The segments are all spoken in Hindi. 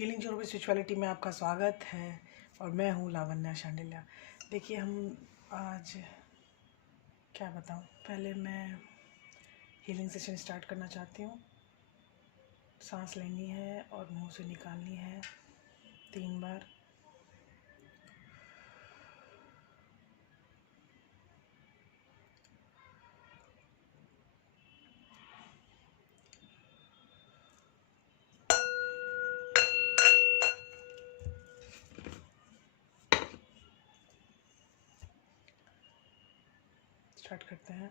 हीलिंग जोर स्पिरिचुअलिटी में आपका स्वागत है और मैं हूँ लावण्या शांडिल्या। देखिए, हम आज क्या बताऊँ, पहले मैं हीलिंग सेशन स्टार्ट करना चाहती हूँ। सांस लेनी है और मुंह से निकालनी है 3 बार। स्टार्ट करते हैं।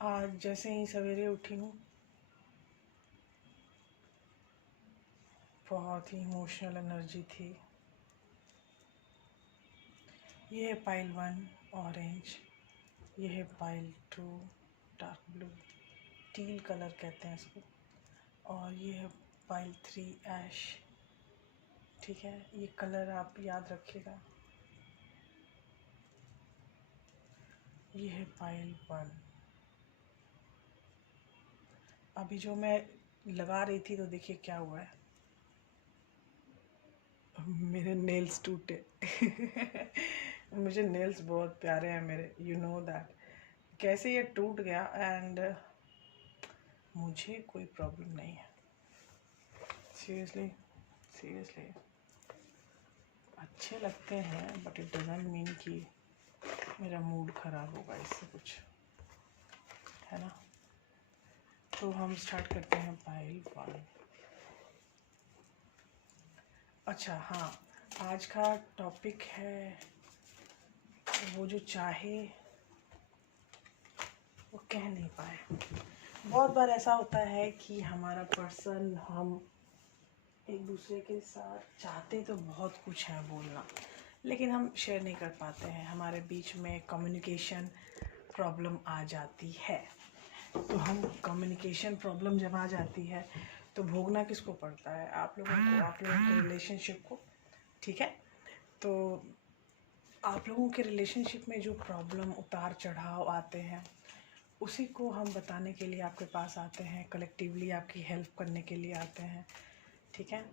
आज जैसे ही सवेरे उठी हूँ, बहुत ही इमोशनल एनर्जी थी। ये है पाइल 1 ऑरेंज, ये है pile 2 dark blue, teal colour कहते हैं इसको, और ये है पाइल 3 ऐश। ठीक है, ये कलर आप याद रखिएगा। ये है पाइल 1। अभी जो मैं लगा रही थी तो देखिए क्या हुआ है, मेरे नेल्स टूटे। मुझे नेल्स बहुत प्यारे हैं मेरे, यू नो दैट। कैसे ये टूट गया एंड मुझे कोई प्रॉब्लम नहीं है। सीरियसली सीरियसली अच्छे लगते हैं, बट इट डजंट मीन कि मेरा मूड ख़राब होगा इससे कुछ, है ना। तो हम स्टार्ट करते हैं पाइल 1। अच्छा हाँ, आज का टॉपिक है वो जो चाहे वो कह नहीं पाए। बहुत बार ऐसा होता है कि हमारा पर्सन, हम एक दूसरे के साथ चाहते तो बहुत कुछ है बोलना, लेकिन हम शेयर नहीं कर पाते हैं। हमारे बीच में कम्युनिकेशन प्रॉब्लम आ जाती है। तो हम कम्युनिकेशन प्रॉब्लम जब आ जाती है तो भोगना किसको पड़ता है? आप लोगों को, आप लोगों के रिलेशनशिप को। ठीक है, तो आप लोगों के रिलेशनशिप में जो प्रॉब्लम, उतार चढ़ाव आते हैं, उसी को हम बताने के लिए आपके पास आते हैं, कलेक्टिवली आपकी हेल्प करने के लिए आते हैं। ठीक है,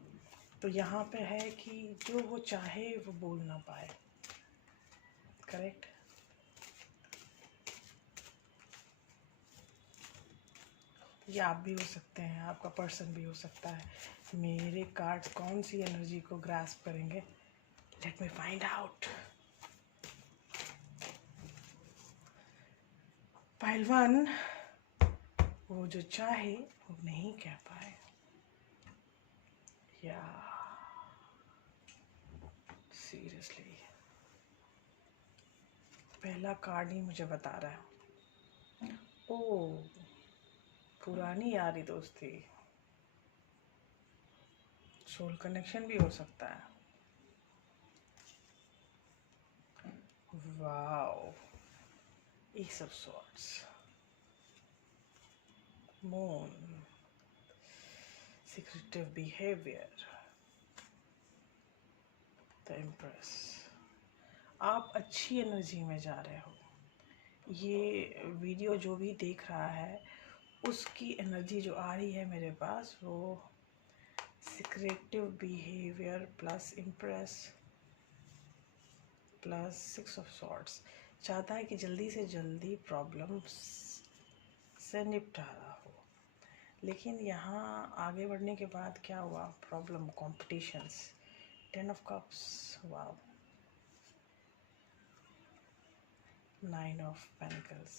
तो यहाँ पे है कि जो वो चाहे वो बोल ना पाए। करेक्ट। ये आप भी हो सकते हैं, आपका पर्सन भी हो सकता है। मेरे कार्ड्स कौन सी एनर्जी को ग्रास्प करेंगे? Let me find out. Pile 1, वो जो चाहे वो नहीं कह पाए। या सीरियसली पहला कार्ड ही मुझे बता रहा है। ओ, पुरानी यारी दोस्ती, सोल कनेक्शन भी हो सकता है। Wow, Ace of Swords, Moon, secretive behavior, the Empress। आप अच्छी एनर्जी में जा रहे हो। ये वीडियो जो भी देख रहा है उसकी एनर्जी जो आ रही है मेरे पास, वो secretive behaviour plus empress plus 6 of swords. चाहता है कि जल्दी से जल्दी प्रॉब्लम्स से निपटारा हो। लेकिन यहाँ आगे बढ़ने के बाद क्या हुआ? Problem, competitions, 10 of cups, wow, 9 of panicles.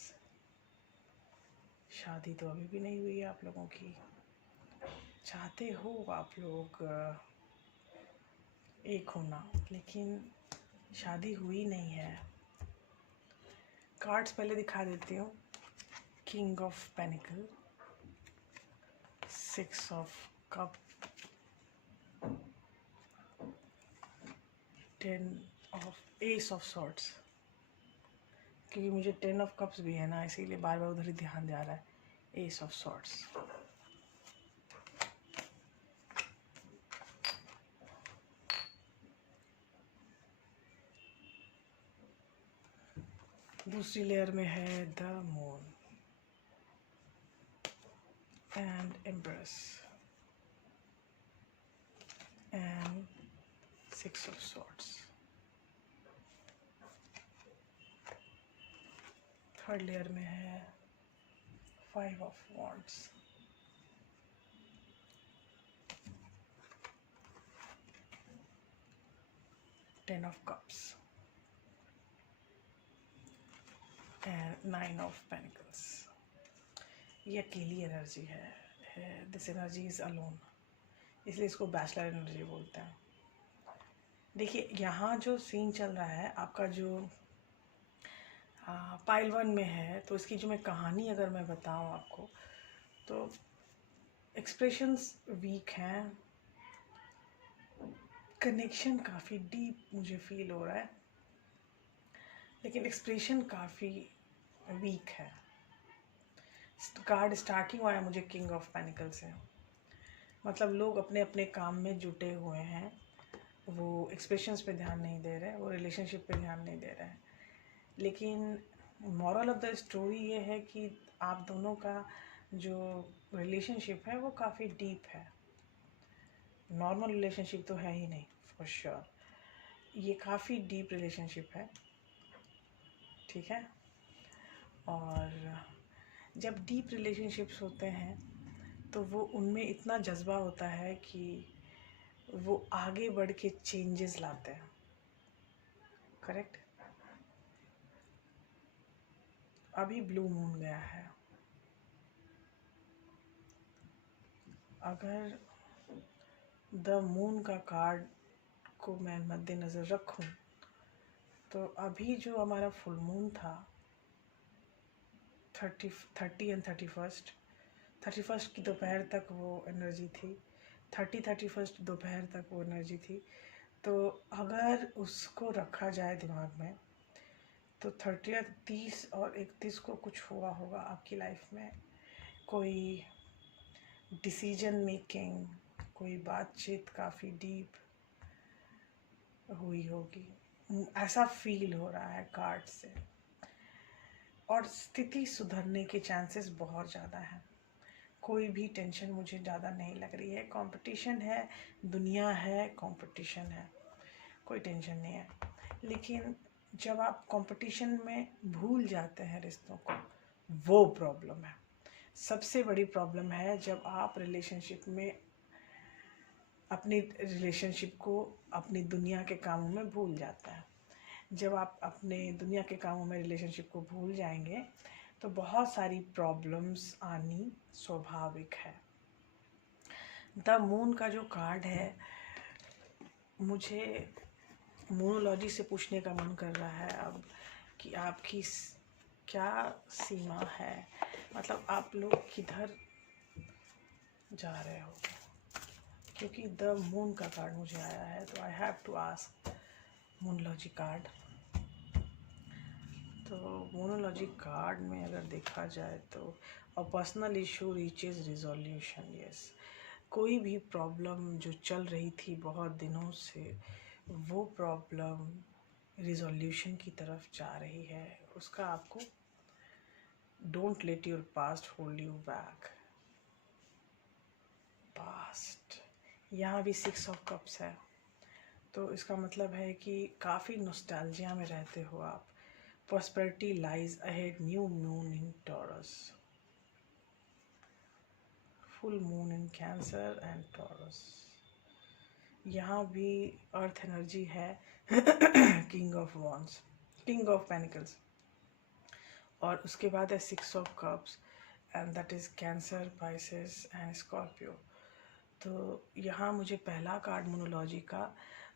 शादी तो अभी भी नहीं हुई है आप लोगों की। चाहते हो आप लोग एक होना, लेकिन शादी हुई नहीं है। कार्ड्स पहले दिखा देती हूँ। King of pentacles, 6 of cup, 10 of ace of swords. क्योंकि मुझे 10 ऑफ कप्स भी है ना, इसीलिए बार बार उधर ही ध्यान जा रहा है। एस ऑफ सॉर्ट्स, दूसरी लेयर में है the moon and empress and 6 of swords. Third layer में है 5 of wands, ten of cups and 9 of pentacles. ये अकेली एनर्जी है। दिस एनर्जी इज अलोन, इसलिए इसको बैचलर एनर्जी बोलते हैं। देखिए यहाँ जो सीन चल रहा है आपका, जो पाइल 1 में है, तो इसकी जो मैं कहानी अगर मैं बताऊँ आपको, तो एक्सप्रेशंस वीक हैं, कनेक्शन काफ़ी डीप मुझे फील हो रहा है, लेकिन एक्सप्रेशन काफ़ी वीक है। कार्ड स्टार्टिंग हुआ है मुझे किंग ऑफ पेनिकल से, मतलब लोग अपने अपने काम में जुटे हुए हैं, वो एक्सप्रेशंस पे ध्यान नहीं दे रहे, वो रिलेशनशिप पे ध्यान नहीं दे रहे हैं। लेकिन मॉरल ऑफ द स्टोरी ये है कि आप दोनों का जो रिलेशनशिप है वो काफ़ी डीप है। नॉर्मल रिलेशनशिप तो है ही नहीं, फॉर श्योर। ये काफ़ी डीप रिलेशनशिप है, ठीक है। और जब डीप रिलेशनशिप्स होते हैं तो वो उनमें इतना जज्बा होता है कि वो आगे बढ़ के चेंजेस लाते हैं, करेक्ट। अभी ब्लू मून गया है, अगर द मून का कार्ड को मैं मद्देनज़र रखूं तो अभी जो हमारा फुल मून था 30 एंड 31st की दोपहर तक वो एनर्जी थी, 31st दोपहर तक वो एनर्जी थी। तो अगर उसको रखा जाए दिमाग में तो 30 और 31 को कुछ हुआ होगा आपकी लाइफ में, कोई डिसीजन मेकिंग, कोई बातचीत काफ़ी डीप हुई होगी, ऐसा फील हो रहा है कार्ड से। और स्थिति सुधरने के चांसेस बहुत ज़्यादा हैं। कोई भी टेंशन मुझे ज़्यादा नहीं लग रही है। कंपटीशन है, दुनिया है, कंपटीशन है, कोई टेंशन नहीं है। लेकिन जब आप कंपटीशन में भूल जाते हैं रिश्तों को, वो प्रॉब्लम है। सबसे बड़ी प्रॉब्लम है जब आप रिलेशनशिप में अपनी रिलेशनशिप को अपनी दुनिया के कामों में भूल जाता है। जब आप अपने दुनिया के कामों में रिलेशनशिप को भूल जाएंगे तो बहुत सारी प्रॉब्लम्स आनी स्वाभाविक है। द मून का जो कार्ड है, मुझे मोनोलॉजी से पूछने का मन कर रहा है अब कि आपकी क्या सीमा है, मतलब आप लोग किधर जा रहे हो, क्योंकि द मून का कार्ड मुझे आया है। तो I have to ask monology card. तो मोनोलॉजी कार्ड में अगर देखा जाए तो a personal issue reaches resolution, yes. कोई भी प्रॉब्लम जो चल रही थी बहुत दिनों से, वो प्रॉब्लम रिजोल्यूशन की तरफ जा रही है, उसका आपको don't let your past hold you back. Past, यहाँ भी 6 ऑफ कप्स है, तो इसका मतलब है कि काफ़ी नॉस्टैल्जिया में रहते हो आप। Prosperity lies ahead, new moon in taurus, full moon in cancer and taurus. यहाँ भी अर्थ एनर्जी है, king of wands, king of pentacles, और उसके बाद है 6 of cups and that is cancer, Pisces and Scorpio. तो यहाँ मुझे पहला कार्ड मोनोलॉजी का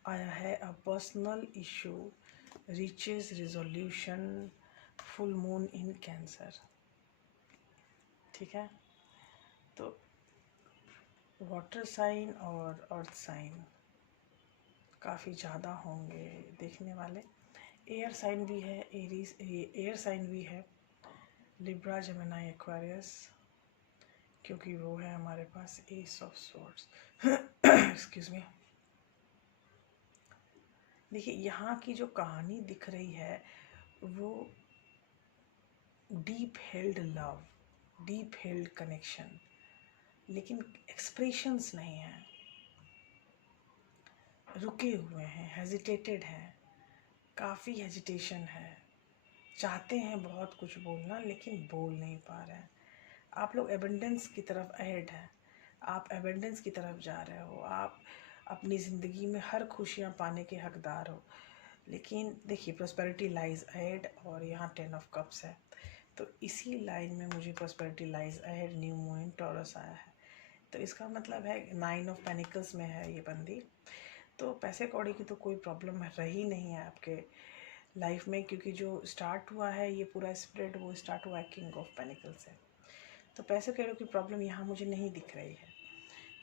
आया है, अ personal issue reaches resolution, full moon इन कैंसर। ठीक है, तो वाटर साइन और अर्थ साइन काफ़ी ज़्यादा होंगे देखने वाले। एयर साइन भी है, एरीज, एयर साइन भी है, लिब्रा, जेमिनी, एक्वेरियस, क्योंकि वो है हमारे पास ace of swords. Excuse me. देखिए यहाँ की जो कहानी दिख रही है वो deep held love, deep held connection, लेकिन एक्सप्रेशंस नहीं हैं, रुके हुए हैं, हेजिटेटेड हैं, काफ़ी हेजिटेशन है, चाहते हैं बहुत कुछ बोलना लेकिन बोल नहीं पा रहे हैं। आप लोग एबंडेंस की तरफ अहेड हैं, आप एबंडेंस की तरफ जा रहे हो, आप अपनी ज़िंदगी में हर खुशियाँ पाने के हकदार हो, लेकिन देखिए प्रॉस्पेरिटी लाइज अहेड और यहाँ 10 ऑफ कप्स है, तो इसी लाइन में मुझे prosperity lies ahead, new moon इन टॉरस आया है। तो इसका मतलब है 9 ऑफ पेनिकल्स में है ये बंदी, तो पैसे कौड़ी की तो कोई प्रॉब्लम रही नहीं है आपके लाइफ में, क्योंकि जो स्टार्ट हुआ है ये पूरा स्प्रेड वो स्टार्ट हुआ है किंग ऑफ पेनिकल से। तो पैसे कौड़ी की प्रॉब्लम यहाँ मुझे नहीं दिख रही है,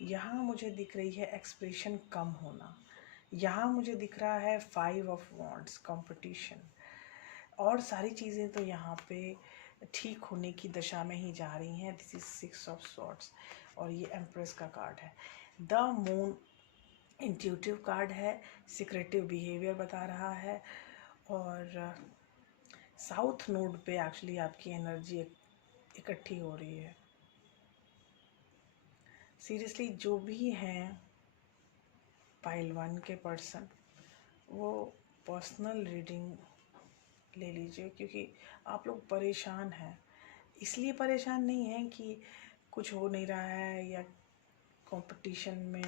यहाँ मुझे दिख रही है एक्सप्रेशन कम होना, यहाँ मुझे दिख रहा है 5 ऑफ वॉन्ड्स, कंपटीशन, और सारी चीज़ें तो यहाँ पे ठीक होने की दशा में ही जा रही हैं। दिस इज 6 ऑफ स्वॉर्ड्स और ये एम्प्रेस का कार्ड है। द मून इंट्यूटिव कार्ड है, सिक्रेटिव बिहेवियर बता रहा है, और साउथ नोड पे एक्चुअली आपकी एनर्जी इकट्ठी हो रही है। सीरियसली जो भी हैं पाइल 1 के पर्सन, वो पर्सनल रीडिंग ले लीजिए, क्योंकि आप लोग परेशान हैं। इसलिए परेशान नहीं हैं कि कुछ हो नहीं रहा है या कंपटीशन में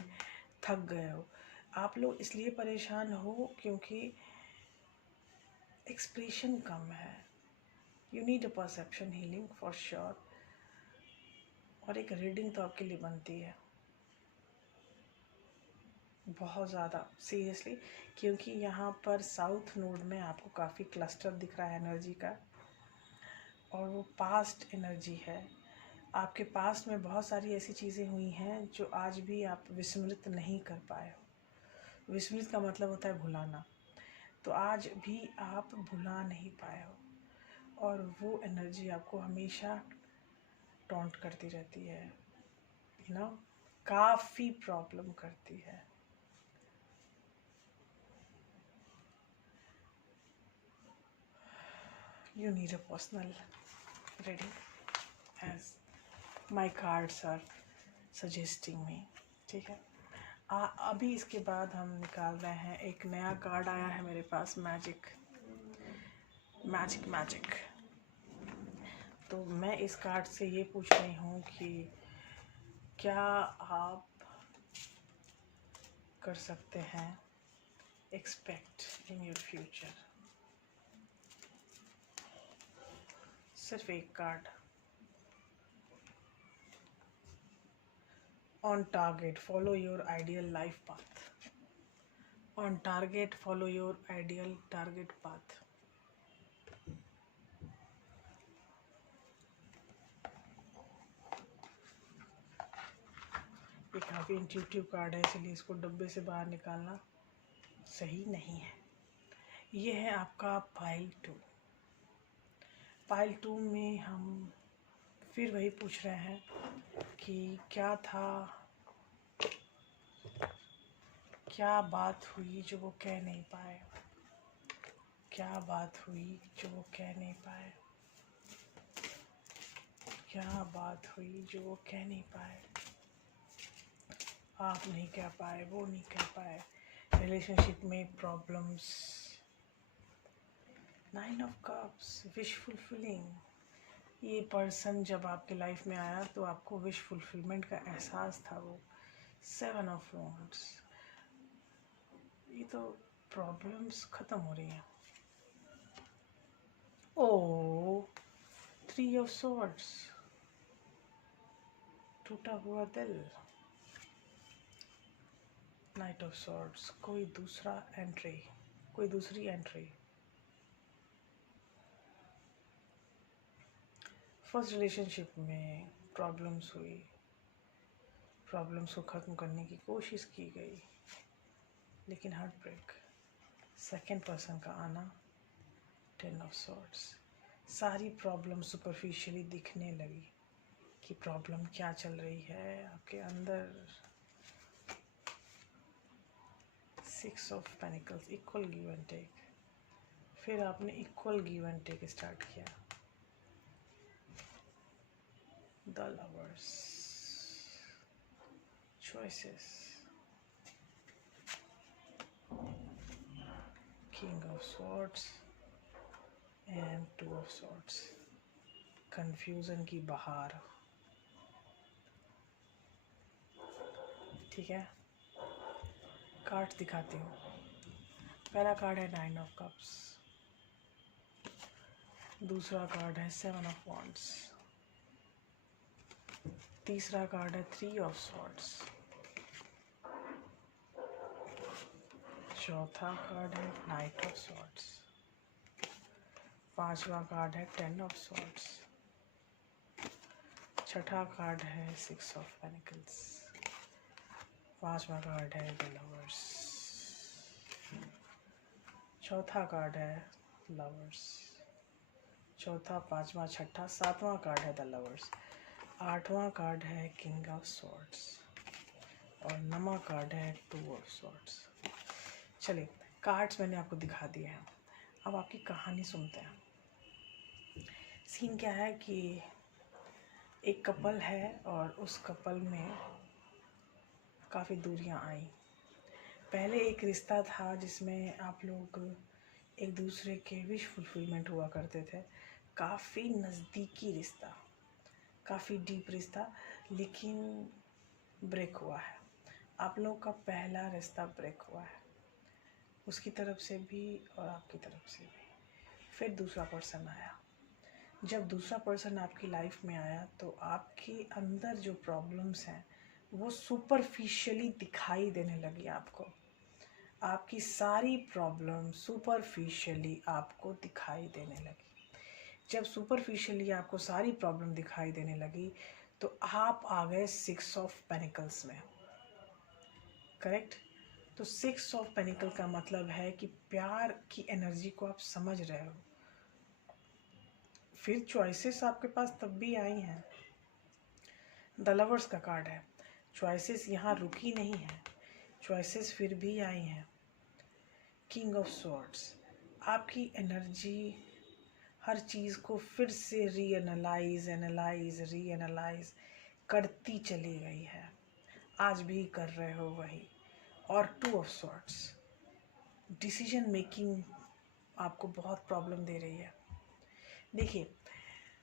थक गए हो, आप लोग इसलिए परेशान हो क्योंकि एक्सप्रेशन कम है। You need a perception healing for sure, और एक रीडिंग तो आपके लिए बनती है बहुत ज़्यादा सीरियसली, क्योंकि यहाँ पर साउथ नोड में आपको काफ़ी क्लस्टर दिख रहा है एनर्जी का, और वो पास्ट एनर्जी है। आपके पास्ट में बहुत सारी ऐसी चीज़ें हुई हैं जो आज भी आप विस्मृत नहीं कर पाए हो। विस्मृत का मतलब होता है भुलाना, तो आज भी आप भुला नहीं पाए हो, और वो एनर्जी आपको हमेशा टॉन्ट करती रहती है, यू नो, काफ़ी प्रॉब्लम करती है। You need a personal reading as my cards are suggesting me। ठीक है, अभी इसके बाद हम निकाल रहे हैं, एक नया कार्ड आया है मेरे पास, मैजिक मैजिक मैजिक। तो मैं इस कार्ड से ये पूछ रही हूँ कि क्या आप कर सकते हैं एक्सपेक्ट इन योर फ्यूचर। सिर्फ एक card, on target follow your ideal life path, on target follow your ideal target path. ये काफ़ी इंट्यूटिव कार्ड है, इसलिए इसको डब्बे से बाहर निकालना सही नहीं है। ये है आपका पाइल 2। पाइल 2 में हम फिर वही पूछ रहे हैं कि क्या था, क्या बात हुई जो वो कह नहीं पाए। क्या बात हुई जो वो कह नहीं पाए, क्या बात हुई जो वो कह नहीं पाए, आप नहीं कह पाए, वो नहीं कह पाए, रिलेशनशिप में problems. 9 of cups, wish fulfilling. ये पर्सन जब आपके लाइफ में आया तो आपको विश फुलफिलमेंट का एहसास था। वो 7 ऑफ वॉन्ड्स, ये तो प्रॉब्लम्स ख़त्म हो रही हैं। ओ 3 ऑफ सॉर्ड्स, टूटा हुआ दिल। नाइट ऑफ सॉर्ड्स, कोई दूसरा एंट्री, कोई दूसरी एंट्री। फर्स्ट रिलेशनशिप में प्रॉब्लम्स हुई, प्रॉब्लम्स को ख़त्म करने की कोशिश की गई, लेकिन हार्ट ब्रेक। सेकेंड पर्सन का आना, 10 ऑफ सॉर्ड्स। सारी प्रॉब्लम सुपरफिशियली दिखने लगी कि प्रॉब्लम क्या चल रही है आपके अंदर। 6 of pentacles, equal give and take. फिर आपने equal give and take start किया। The lovers, choices, king of swords and 2 of swords, confusion की बहार। ठीक है, कार्ड दिखाती हूँ। पहला कार्ड है 9 ऑफ कप्स, दूसरा कार्ड है 7 ऑफ वॉन्ड्स, तीसरा कार्ड है 3 ऑफ सॉर्ड्स, चौथा कार्ड है नाइट ऑफ सॉर्ड्स, पांचवा कार्ड है 10 ऑफ सॉर्ड्स, छठा कार्ड है 6 ऑफ पेनिकल्स, पांचवा कार्ड है द लवर्स, चौथा कार्ड है लवर्स, चौथा, पांचवा, छठा, सातवां कार्ड है द लवर्स, आठवां कार्ड है किंग ऑफ सॉर्ड्स और नौवां कार्ड है 2 ऑफ सॉर्ड्स। चलिए, कार्ड्स मैंने आपको दिखा दिए हैं, अब आपकी कहानी सुनते हैं। सीन क्या है कि एक कपल है और उस कपल में काफ़ी दूरियां आई। पहले एक रिश्ता था जिसमें आप लोग एक दूसरे के विश फुलफिलमेंट हुआ करते थे, काफ़ी नज़दीकी रिश्ता, काफ़ी डीप रिश्ता, लेकिन ब्रेक हुआ है। आप लोग का पहला रिश्ता ब्रेक हुआ है, उसकी तरफ से भी और आपकी तरफ से भी। फिर दूसरा पर्सन आया। जब दूसरा पर्सन आपकी लाइफ में आया तो आपके अंदर जो प्रॉब्लम्स हैं वो सुपरफिशियली दिखाई देने लगी आपको। आपकी सारी प्रॉब्लम सुपरफिशियली आपको दिखाई देने लगी। जब सुपरफिशियली आपको सारी प्रॉब्लम दिखाई देने लगी तो आप आ गए 6 ऑफ पेनिकल्स में। करेक्ट? तो 6 ऑफ पेनिकल का मतलब है कि प्यार की एनर्जी को आप समझ रहे हो। फिर चॉइसेस आपके पास तब भी आई हैं। द लवर्स का कार्ड है, चॉइसेस यहाँ रुकी नहीं है, चॉइसेस फिर भी आई हैं। किंग ऑफ स्वॉर्ड्स, आपकी एनर्जी हर चीज़ को फिर से रीएनालाइज करती चली गई है, आज भी कर रहे हो वही। और 2 ऑफ स्वॉर्ड्स, डिसीजन मेकिंग आपको बहुत प्रॉब्लम दे रही है। देखिए,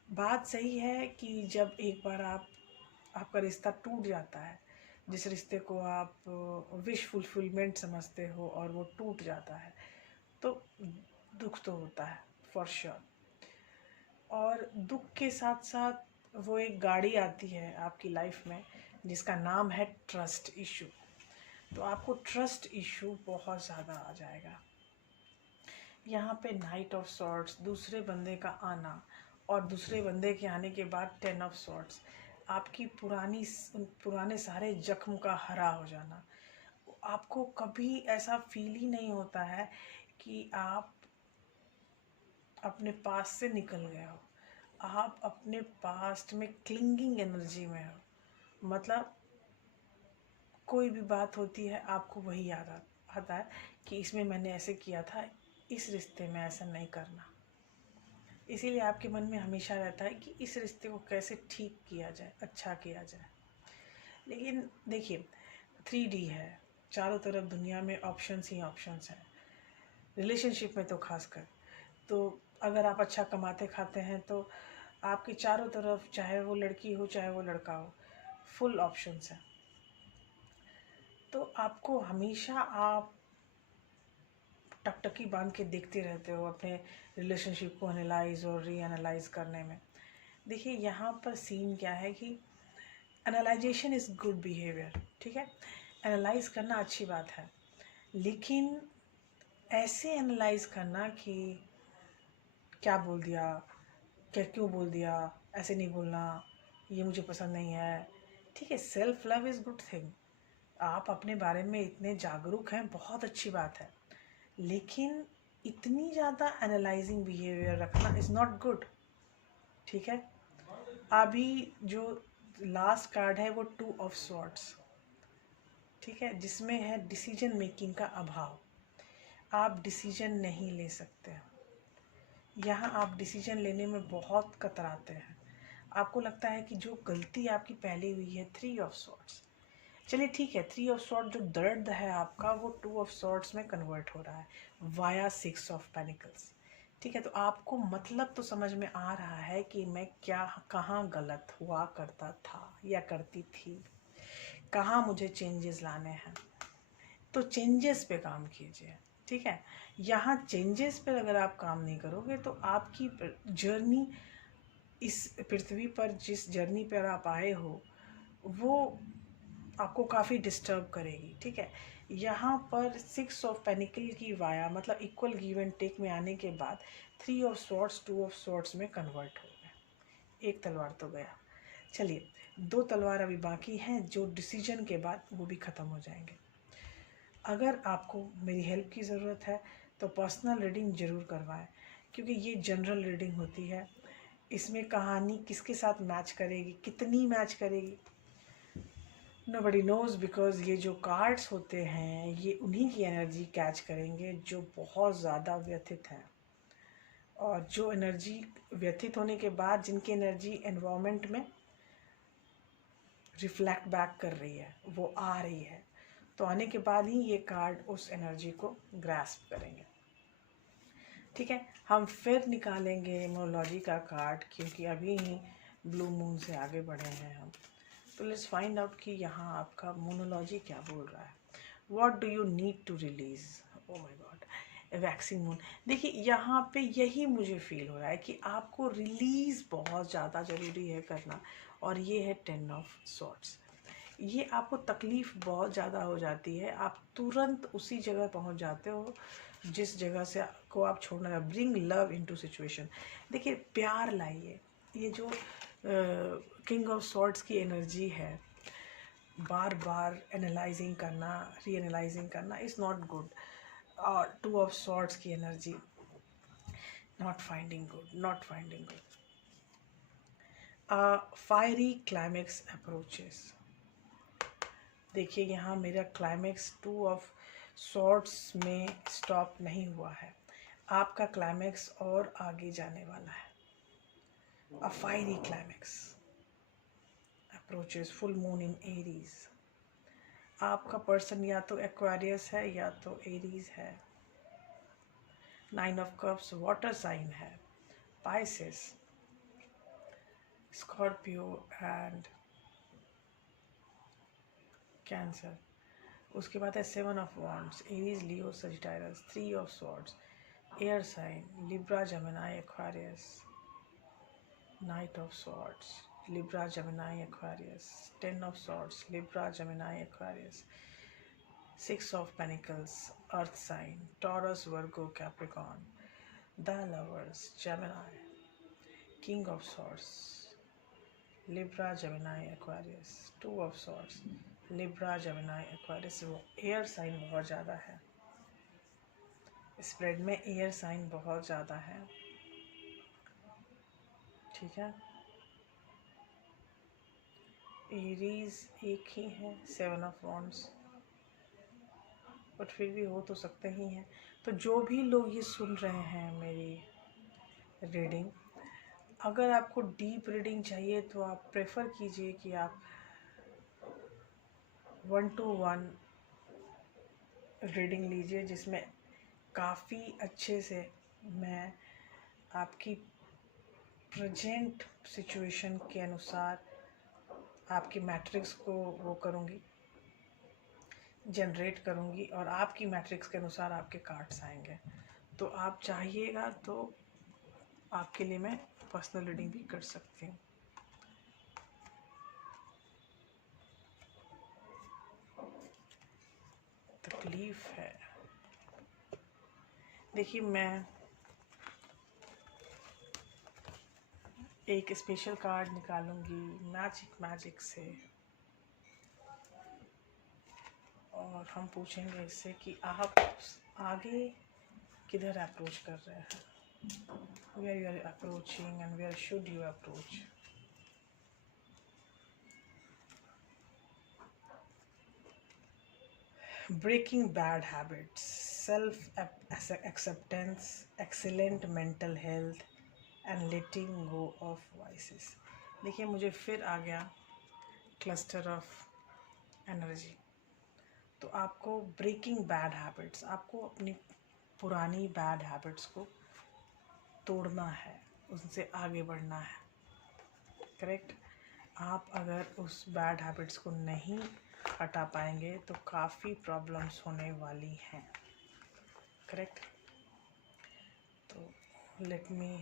बात सही है कि जब एक बार आपका रिश्ता टूट जाता है, जिस रिश्ते को आप विश फुलफिलमेंट समझते हो और वो टूट जाता है तो दुख तो होता है फॉर श्योर। और दुख के साथ साथ वो एक गाड़ी आती है आपकी लाइफ में जिसका नाम है ट्रस्ट इशू। तो आपको ट्रस्ट इशू बहुत ज़्यादा आ जाएगा। यहाँ पे नाइट ऑफ सॉर्ड्स, दूसरे बंदे का आना और दूसरे बंदे के आने के बाद 10 ऑफ सॉर्ड्स, आपकी पुराने सारे जख्म का हरा हो जाना। आपको कभी ऐसा फील ही नहीं होता है कि आप अपने पास्ट से निकल गए हो, आप अपने पास्ट में क्लिंगिंग एनर्जी में हो। मतलब कोई भी बात होती है आपको वही याद आता है कि इसमें मैंने ऐसे किया था, इस रिश्ते में ऐसा नहीं करना। इसीलिए आपके मन में हमेशा रहता है कि इस रिश्ते को कैसे ठीक किया जाए, अच्छा किया जाए। लेकिन देखिए 3D है, चारों तरफ दुनिया में ऑप्शंस ही ऑप्शंस हैं, रिलेशनशिप में तो खासकर। तो अगर आप अच्छा कमाते खाते हैं तो आपके चारों तरफ, चाहे वो लड़की हो चाहे वो लड़का हो, फुल ऑप्शंस हैं। तो आपको हमेशा आप टकटकी बांध के देखते रहते हो अपने रिलेशनशिप को एनालाइज और री एनालाइज करने में। देखिए यहाँ पर सीन क्या है कि एनालाइजेशन इज़ गुड बिहेवियर, ठीक है, एनालाइज करना अच्छी बात है, लेकिन ऐसे एनालाइज करना कि क्या बोल दिया, क्या क्यों बोल दिया, ऐसे नहीं बोलना, ये मुझे पसंद नहीं है। ठीक है, self love is good thing, आप अपने बारे में इतने जागरूक हैं, बहुत अच्छी बात है, लेकिन इतनी ज़्यादा एनालाइजिंग बिहेवियर रखना इज़ नॉट गुड। ठीक है, अभी जो लास्ट कार्ड है वो 2 ऑफ स्वॉर्ड्स, ठीक है, जिसमें है डिसीजन मेकिंग का अभाव। आप डिसीजन नहीं ले सकते, यहाँ आप डिसीजन लेने में बहुत कतराते हैं। आपको लगता है कि जो गलती आपकी पहले हुई है, 3 ऑफ स्वॉर्ड्स, चलिए ठीक है, 3 ऑफ स्वॉर्ड जो दर्द है आपका वो 2 ऑफ स्वॉर्ड्स में कन्वर्ट हो रहा है वाया 6 ऑफ पेनिकल्स। ठीक है, तो आपको मतलब तो समझ में आ रहा है कि मैं क्या, कहाँ गलत हुआ करता था या करती थी, कहाँ मुझे चेंजेस लाने हैं, तो चेंजेस पे काम कीजिए। ठीक है, यहाँ चेंजेस पर अगर आप काम नहीं करोगे तो आपकी जर्नी, इस पृथ्वी पर जिस जर्नी पर आप आए हो वो आपको काफ़ी डिस्टर्ब करेगी। ठीक है, यहाँ पर 6 ऑफ पेनिकल की वाया मतलब इक्वल गिव एंड टेक में आने के बाद 3 ऑफ स्वॉर्ड्स 2 ऑफ स्वॉर्ड्स में कन्वर्ट हो गए। एक तलवार तो गया, चलिए 2 तलवार अभी बाकी हैं जो डिसीजन के बाद वो भी ख़त्म हो जाएंगे। अगर आपको मेरी हेल्प की ज़रूरत है तो पर्सनल रीडिंग ज़रूर करवाएं, क्योंकि ये जनरल रीडिंग होती है, इसमें कहानी किसके साथ मैच करेगी, कितनी मैच करेगी, नोबडी नोज़, बिकॉज ये जो कार्ड्स होते हैं ये उन्हीं की एनर्जी कैच करेंगे जो बहुत ज़्यादा व्यथित हैं, और जो एनर्जी व्यथित होने के बाद जिनकी एनर्जी एनवायरनमेंट में रिफ्लेक्ट बैक कर रही है, वो आ रही है, तो आने के बाद ही ये कार्ड उस एनर्जी को ग्रास्प करेंगे। ठीक है, हम फिर निकालेंगे इमोलॉजी का कार्ड, क्योंकि अभी ही ब्लू मून से आगे बढ़े हैं हम। तो लेट्स फाइंड आउट कि यहाँ आपका मोनोलॉजी क्या बोल रहा है। What do you need to release, oh my god, waxing moon. देखिए यहाँ पे यही मुझे फील हो रहा है कि आपको रिलीज बहुत ज़्यादा ज़रूरी है करना, और ये है 10 ऑफ सॉर्ट्स। ये आपको तकलीफ़ बहुत ज़्यादा हो जाती है, आप तुरंत उसी जगह पहुंच जाते हो जिस जगह से को आप छोड़ना है। ब्रिंग लव इनटू सिचुएशन, देखिए प्यार लाइए। ये जो किंग ऑफ सॉर्ड्स की एनर्जी है, बार बार एनालाइजिंग करना, री एनालाइजिंग करना इज़ नॉट गुड। और 2 ऑफ सॉर्ड्स की energy, not finding good, not finding good. Fiery climax approaches, देखिए यहाँ मेरा क्लाइमेक्स 2 ऑफ सॉर्ड्स में स्टॉप नहीं हुआ है, आपका क्लाइमेक्स और आगे जाने वाला है। A fiery climax approaches, full moon in Aries. आपका पर्सन या तो एक्वेरियस है या तो एरीज है। 9 ऑफ कप्स वाटर साइन है, पाइसेस, स्कॉर्पियो एंड कैंसर। उसके बाद है 7 of wands, Aries, Leo, Sagittarius. 3 of swords, air sign, Libra, Gemini, Aquarius. Knight of Swords, Libra, Gemini, Aquarius. 10 of Swords, Libra, Gemini, Aquarius. 6 of Pentacles, Earth sign, Taurus, Virgo, Capricorn. The Lovers, Gemini. King of Swords, Libra, Gemini, Aquarius. 2 of Swords, Libra, Gemini, Aquarius. वो एयर साइन बहुत ज़्यादा है, स्प्रेड में एयर साइन बहुत ज़्यादा है। ठीक है, एरीज एक ही है, 7 ऑफ वॉन्ड्स। बट फिर भी हो तो सकते ही हैं। तो जो भी लोग ये सुन रहे हैं मेरी रीडिंग, अगर आपको डीप रीडिंग चाहिए तो आप प्रेफर कीजिए कि आप 1-to-1 रीडिंग लीजिए, जिसमें काफ़ी अच्छे से मैं आपकी प्रेजेंट सिचुएशन के अनुसार आपकी मैट्रिक्स को वो करूँगी, जनरेट करूँगी, और आपकी मैट्रिक्स के अनुसार आपके कार्ड्स आएंगे। तो आप चाहिएगा तो आपके लिए मैं पर्सनल रीडिंग भी कर सकती हूँ। तकलीफ है, देखिए मैं एक स्पेशल कार्ड निकालूंगी मैजिक से, और हम पूछेंगे इससे कि आप आगे किधर अप्रोच कर रहे हैं, where you are approaching and where should you approach. Breaking bad habits, self acceptance, excellent mental health and letting go of vices. देखिए मुझे फिर आ गया क्लस्टर ऑफ एनर्जी। तो आपको ब्रेकिंग बैड हैबिट्स, आपको अपनी पुरानी बैड हैबिट्स को तोड़ना है, उनसे आगे बढ़ना है। करेक्ट। आप अगर उस बैड हैबिट्स को नहीं हटा पाएंगे तो काफ़ी प्रॉब्लम्स होने वाली हैं। करेक्ट। तो लेट मी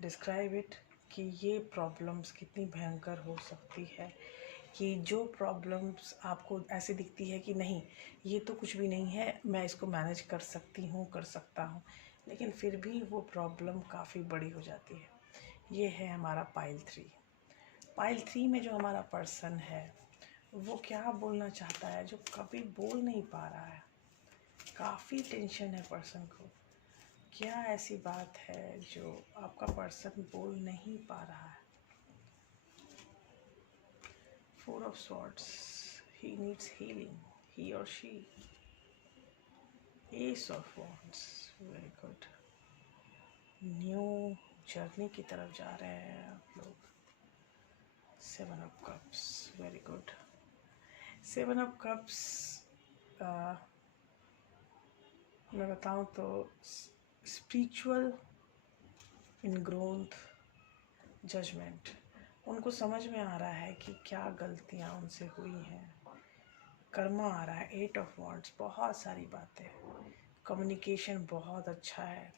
डिस्क्राइब इट कि ये प्रॉब्लम्स कितनी भयंकर हो सकती है, कि जो प्रॉब्लम्स आपको ऐसे दिखती है कि नहीं ये तो कुछ भी नहीं है, मैं इसको मैनेज कर सकती हूँ, कर सकता हूँ, लेकिन फिर भी वो प्रॉब्लम काफ़ी बड़ी हो जाती है। ये है हमारा पाइल 3। पाइल 3 में जो हमारा पर्सन है वो क्या बोलना चाहता है जो कभी बोल नहीं पा रहा है। काफ़ी टेंशन है पर्सन को। क्या ऐसी बात है जो आपका पर्सन बोल नहीं पा रहा है। 4 of Swords, he needs healing, he or she. Ace of Wands, very good. New journey की तरफ जा रहे हैं आप लोग। 7 of Cups, very good. 7 of Cups, मैं बताऊं तो स्पिरिचुअल इन ग्रोथ, जजमेंट। उनको समझ में आ रहा है कि क्या गलतियां उनसे हुई हैं। कर्मा आ रहा है, 8 of Wands, बहुत सारी बातें, कम्युनिकेशन बहुत अच्छा है।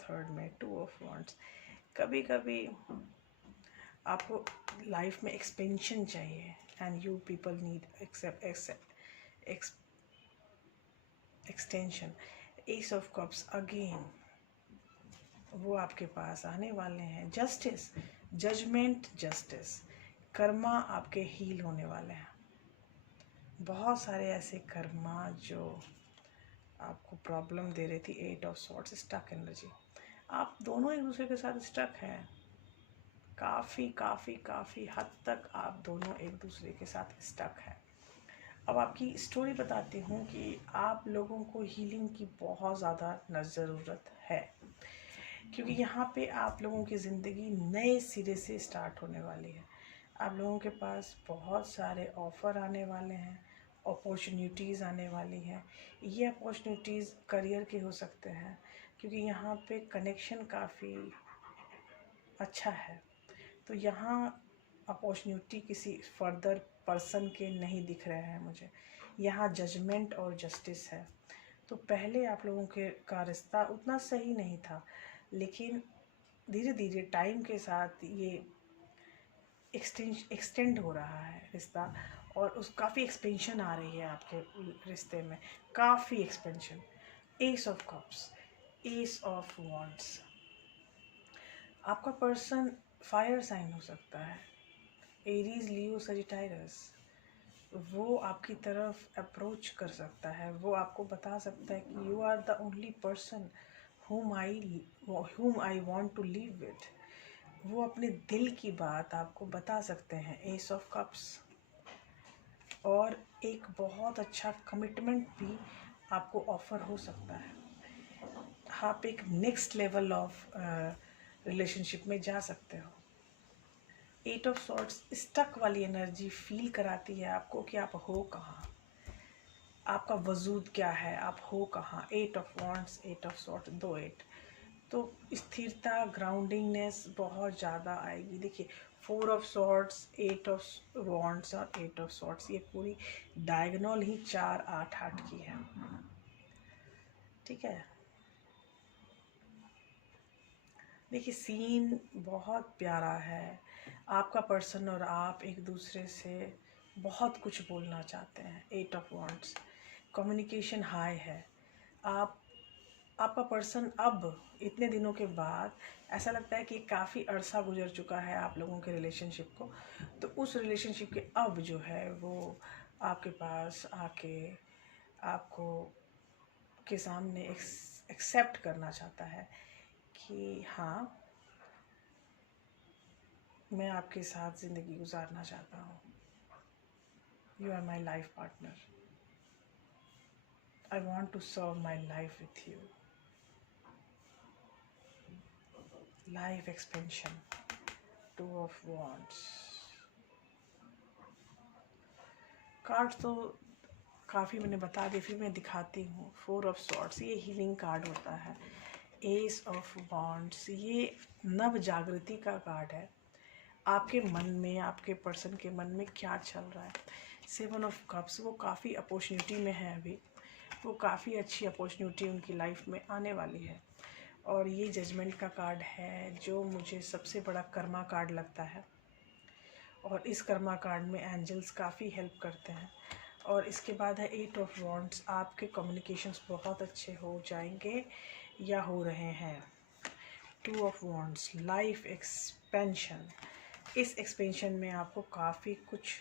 3rd में 2 of Wands। कभी कभी आपको लाइफ में एक्सपेंशन चाहिए and you people need extension. S of cups again, वो आपके पास आने वाले हैं। जस्टिस, जजमेंट, जस्टिस, कर्मा आपके हील होने वाले हैं। बहुत सारे ऐसे कर्मा जो आपको प्रॉब्लम दे रही थी। 8 ऑफ सॉर्ट्स, स्टक एनर्जी। आप दोनों एक दूसरे के साथ स्टक हैं। काफ़ी हद तक आप दोनों एक दूसरे के साथ स्टक हैं। अब आपकी स्टोरी बताती हूँ कि आप लोगों को हीलिंग की बहुत ज़्यादा ज़रूरत है, क्योंकि यहाँ पे आप लोगों की ज़िंदगी नए सिरे से स्टार्ट होने वाली है। आप लोगों के पास बहुत सारे ऑफ़र आने वाले हैं, अपॉर्चुनिटीज़ आने वाली हैं। ये अपॉर्चुनिटीज़ करियर के हो सकते हैं, क्योंकि यहाँ पे कनेक्शन काफ़ी अच्छा है। तो यहाँ अपॉर्चुनिटी किसी फर्दर पर्सन के नहीं दिख रहे हैं मुझे। यहाँ जजमेंट और जस्टिस है। तो पहले आप लोगों के का रिश्ता उतना सही नहीं था, लेकिन धीरे धीरे टाइम के साथ ये एक्सटेंड हो रहा है रिश्ता, और उस काफ़ी एक्सपेंशन आ रही है आपके रिश्ते में, काफ़ी expansion. S of cups, S of wands. आपका पर्सन फायर साइन हो सकता है, एरीज, लियो, सजिटायरस। वो आपकी तरफ अप्रोच कर सकता है, वो आपको बता सकता है कि you are the only person whom I want to live with। वो अपने दिल की बात आपको बता सकते हैं। एस ऑफ कप्स और एक बहुत अच्छा कमिटमेंट भी आपको ऑफर हो सकता है। आप एक नेक्स्ट लेवल ऑफ रिलेशनशिप में जा सकते हो। 8 ऑफ सॉर्ट्स स्टक वाली एनर्जी फील कराती है आपको कि आप हो कहाँ, आपका वजूद क्या है, आप हो कहाँ। 8 ऑफ वॉन्ड्स, 8 ऑफ सॉर्ट्स, 2 8, तो स्थिरता, ग्राउंडिंगनेस बहुत ज़्यादा आएगी। देखिए 4 ऑफ सॉर्ट्स, 8 ऑफ वॉन्ड्स और 8 ऑफ सॉर्ट्स, ये पूरी डायगोनल ही 4 8 8 की है। ठीक है, देखिए सीन बहुत प्यारा है। आपका पर्सन और आप एक दूसरे से बहुत कुछ बोलना चाहते हैं। 8 ऑफ वॉन्ड्स, कम्युनिकेशन हाई है। आपका पर्सन अब इतने दिनों के बाद ऐसा लगता है कि काफ़ी अरसा गुजर चुका है आप लोगों के रिलेशनशिप को, तो उस रिलेशनशिप के अब जो है वो आपके पास आके आपको के सामने एक्सेप्ट करना चाहता है कि हाँ, मैं आपके साथ ज़िंदगी गुजारना चाहता हूँ। You are my life partner, I want to serve my life with you. Life expansion, 2 of wands. Card तो काफ़ी मैंने बता दिया, फिर मैं दिखाती हूँ। 4 ऑफ सॉर्ट्स, ये हीलिंग कार्ड होता है। एस ऑफ वॉन्ड्स, ये नव जागृति का कार्ड है। आपके मन में, आपके पर्सन के मन में क्या चल रहा है। 7 ऑफ कप्स, वो काफ़ी अपॉर्चुनिटी में है अभी, वो काफ़ी अच्छी अपॉर्चुनिटी उनकी लाइफ में आने वाली है। और ये जजमेंट का कार्ड है जो मुझे सबसे बड़ा कर्मा कार्ड लगता है। और इस कर्मा कार्ड में एंजल्स काफ़ी हेल्प करते हैं। और इसके बाद है 8 ऑफ वॉन्ड्स, आपके कम्युनिकेशंस बहुत अच्छे हो जाएंगे या हो रहे हैं। 2 ऑफ वॉन्ड्स, लाइफ एक्सपेंशन, इस एक्सपेंशन में आपको काफ़ी कुछ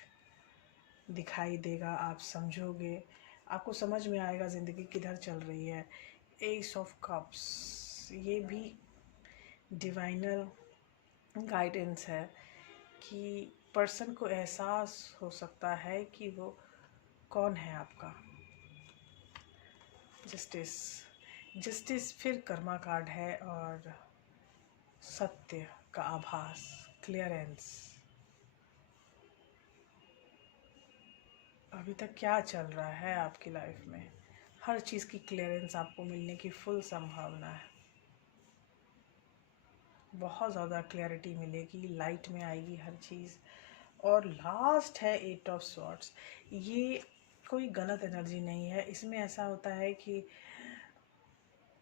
दिखाई देगा, आप समझोगे, आपको समझ में आएगा ज़िंदगी किधर चल रही है। एस ऑफ कप्स, ये भी डिवाइनल गाइडेंस है कि पर्सन को एहसास हो सकता है कि वो कौन है आपका। जस्टिस, जस्टिस फिर कर्मा कार्ड है और सत्य का आभास, क्लियरेंस। अभी तक क्या चल रहा है आपकी लाइफ में, हर चीज़ की क्लियरेंस आपको मिलने की फुल संभावना है। बहुत ज़्यादा क्लैरिटी मिलेगी, लाइट में आएगी हर चीज़। और लास्ट है 8 ऑफ सॉर्ट्स, ये कोई गलत एनर्जी नहीं है। इसमें ऐसा होता है कि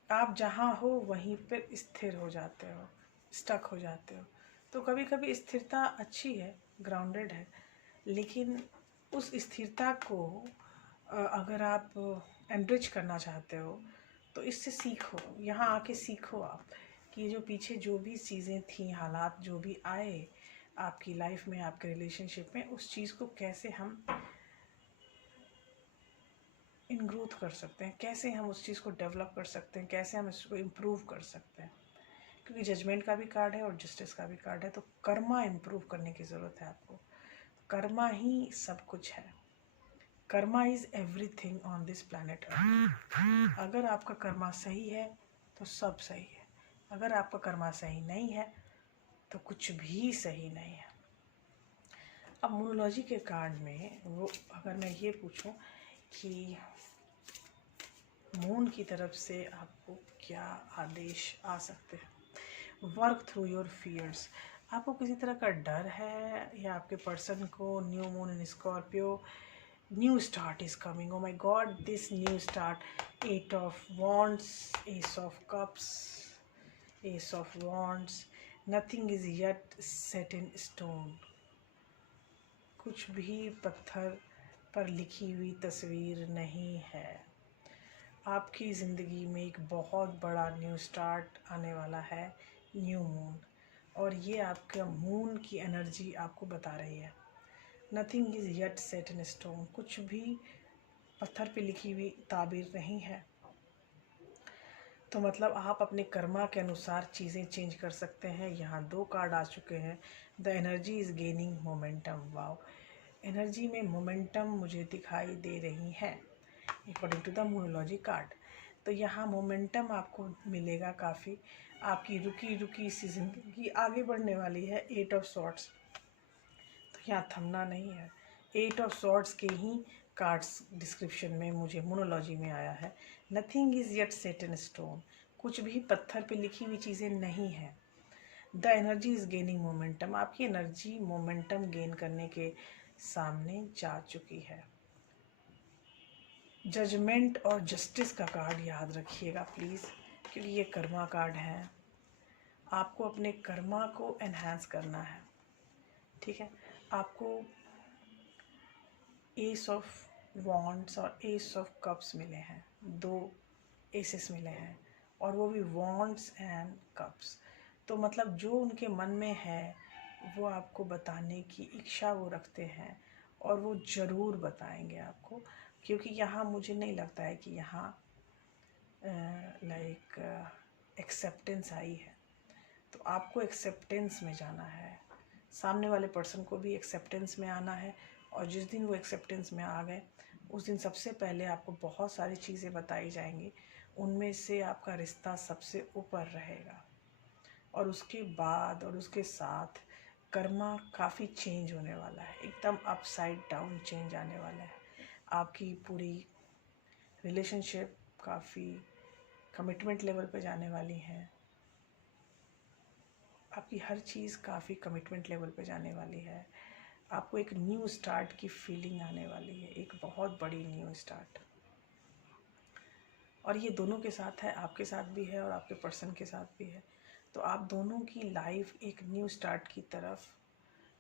आप जहाँ हो वहीं पर स्थिर हो जाते हो, स्टक हो जाते हो। तो कभी कभी स्थिरता अच्छी है, ग्राउंडेड है, लेकिन उस स्थिरता को अगर आप एनरिच करना चाहते हो तो इससे सीखो, यहाँ आके सीखो आप कि जो पीछे जो भी चीज़ें थी, हालात जो भी आए आपकी लाइफ में, आपके रिलेशनशिप में, उस चीज़ को कैसे हम इन ग्रोथ कर सकते हैं, कैसे हम उस चीज़ को डेवलप कर सकते हैं, कैसे हम इसको इम्प्रूव कर सकते हैं। क्योंकि जजमेंट का भी कार्ड है और जस्टिस का भी कार्ड है, तो कर्मा इम्प्रूव करने की ज़रूरत है आपको। कर्मा ही सब कुछ है। Karma is everything on this planet Earth. अगर आपका कर्मा सही है तो सब सही है, अगर आपका कर्मा सही नहीं है तो कुछ भी सही नहीं है। अब मोनोलॉजी के कार्ड में वो अगर मैं ये पूछूं कि मून की तरफ से आपको क्या आदेश आ सकते हैं। वर्क थ्रू योर फियर्स, आपको किसी तरह का डर है या आपके पर्सन को new moon in Scorpio, new start is coming. O my God, this new start. 8 of wands, S of cups, S of wands, nothing is yet set in stone. कुछ भी पत्थर पर लिखी हुई तस्वीर नहीं है। आपकी ज़िंदगी में एक बहुत बड़ा न्यू स्टार्ट आने वाला है, न्यू मून। और ये आपका मून की एनर्जी आपको बता रही है। Nothing is yet set in stone, कुछ भी पत्थर पे लिखी हुई ताबीर नहीं है। तो मतलब आप अपने कर्मा के अनुसार चीज़ें चेंज कर सकते हैं। यहाँ 2 कार्ड आ चुके हैं। The energy is gaining momentum. Wow, energy में मोमेंटम मुझे दिखाई दे रही है अकॉर्डिंग टू द मोनोलॉजी कार्ड। तो यहाँ मोमेंटम आपको मिलेगा काफ़ी, आपकी रुकी रुकी सी जिंदगी आगे बढ़ने वाली है। 8 ऑफ सॉर्ड्स, तो यहाँ थमना नहीं है। 8 ऑफ सॉर्ड्स के ही कार्ड्स डिस्क्रिप्शन में मुझे मोनोलॉजी में आया है। Nothing is yet set in stone, कुछ भी पत्थर पे लिखी हुई चीज़ें नहीं हैं। The energy is gaining momentum, आपकी एनर्जी मोमेंटम गेन करने के सामने जा चुकी है। जजमेंट और जस्टिस का कार्ड याद रखिएगा प्लीज़, क्योंकि ये कर्मा कार्ड है। आपको अपने कर्मा को एनहांस करना है, ठीक है। आपको एस ऑफ वॉन्ड्स और एस ऑफ कप्स मिले हैं, 2 एसेस मिले हैं, और वो भी वॉन्ड्स एंड कप्स। तो मतलब जो उनके मन में है वो आपको बताने की इच्छा वो रखते हैं, और वो ज़रूर बताएंगे आपको, क्योंकि यहाँ मुझे नहीं लगता है कि यहाँ लाइक एक्सेप्टेंस आई है। तो आपको एक्सेप्टेंस में जाना है, सामने वाले पर्सन को भी एक्सेप्टेंस में आना है। और जिस दिन वो एक्सेप्टेंस में आ गए उस दिन सबसे पहले आपको बहुत सारी चीज़ें बताई जाएंगी, उनमें से आपका रिश्ता सबसे ऊपर रहेगा। और उसके बाद और उसके साथ कर्मा काफ़ी चेंज होने वाला है, एकदम अपसाइड डाउन चेंज आने वाला है। आपकी पूरी रिलेशनशिप काफ़ी कमिटमेंट लेवल पे जाने वाली है, आपकी हर चीज़ काफ़ी कमिटमेंट लेवल पे जाने वाली है। आपको एक न्यू स्टार्ट की फीलिंग आने वाली है, एक बहुत बड़ी न्यू स्टार्ट। और ये दोनों के साथ है, आपके साथ भी है और आपके पर्सन के साथ भी है। तो आप दोनों की लाइफ एक न्यू स्टार्ट की तरफ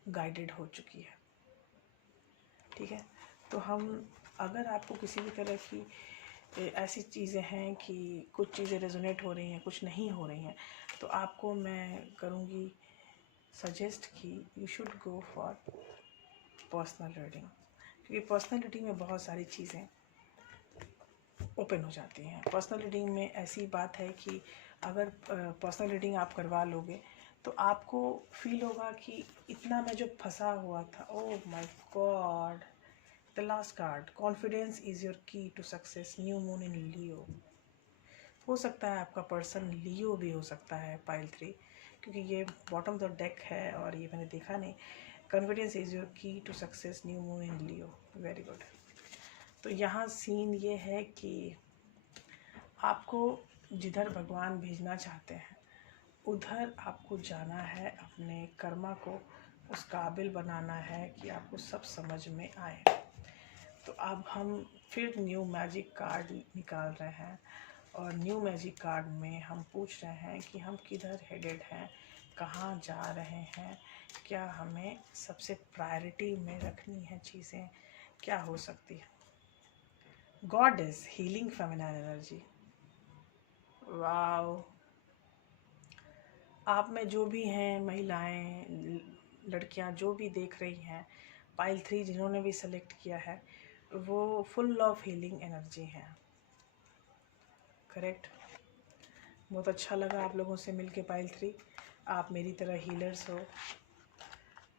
गाइडेड हो चुकी है, ठीक है। तो हम अगर आपको किसी भी तरह की ऐसी चीज़ें हैं कि कुछ चीज़ें रेजोनेट हो रही हैं, कुछ नहीं हो रही हैं, तो आपको मैं करूँगी सजेस्ट कि you should go for personal reading, क्योंकि पर्सनल रीडिंग में बहुत सारी चीज़ें ओपन हो जाती हैं। पर्सनल रीडिंग में ऐसी बात है कि अगर पर्सनल रीडिंग आप करवा लोगे तो आपको फील होगा कि इतना मैं जो फंसा हुआ था, oh my God. The last card, confidence is your key to success, new moon in Leo. हो सकता है आपका पर्सन लियो भी हो सकता है, पाइल 3, क्योंकि ये बॉटम ऑफ द डेक है और ये मैंने देखा नहीं। Confidence is your key to success, new moon in Leo, very good. तो यहाँ सीन ये है कि आपको जिधर भगवान भेजना चाहते हैं उधर आपको जाना है, अपने कर्मा को उस काबिल बनाना है कि आपको सब समझ में आए। तो अब हम फिर न्यू मैजिक कार्ड निकाल रहे हैं, और न्यू मैजिक कार्ड में हम पूछ रहे हैं कि हम किधर हेडेड हैं, कहाँ जा रहे हैं, क्या हमें सबसे प्रायोरिटी में रखनी है चीज़ें, क्या हो सकती है। God is healing feminine energy, wow. आप में जो भी हैं महिलाएं, लड़कियां जो भी देख रही हैं, पाइल 3 जिन्होंने भी सेलेक्ट किया है वो फुल ऑफ हीलिंग एनर्जी है, करेक्ट। बहुत अच्छा लगा आप लोगों से मिलके पाइल 3। आप मेरी तरह हीलर्स हो,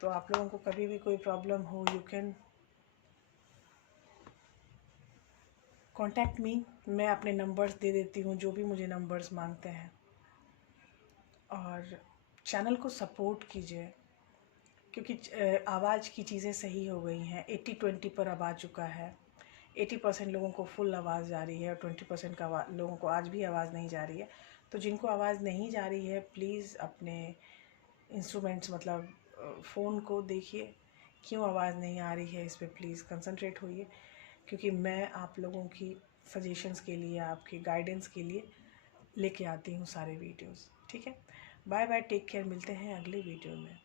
तो आप लोगों को कभी भी कोई प्रॉब्लम हो यू कैन कॉन्टैक्ट मी। मैं अपने नंबर्स दे देती हूँ, जो भी मुझे नंबर्स मांगते हैं। और चैनल को सपोर्ट कीजिए, क्योंकि आवाज़ की चीज़ें सही हो गई हैं। 80-20 पर अब आ चुका है। 80% लोगों को फुल आवाज़ जा रही है और 20% का लोगों को आज भी आवाज़ नहीं जा रही है। तो जिनको आवाज़ नहीं जा रही है प्लीज़ अपने इंस्ट्रूमेंट्स मतलब फ़ोन को देखिए, क्यों आवाज़ नहीं आ रही है, इस पर प्लीज़ कंसंट्रेट होइए, क्योंकि मैं आप लोगों की सजेशंस के लिए, आपकी गाइडेंस के लिए लेके आती हूँ सारे वीडियोस, ठीक है। बाय बाय, टेक केयर, मिलते हैं अगले वीडियो में।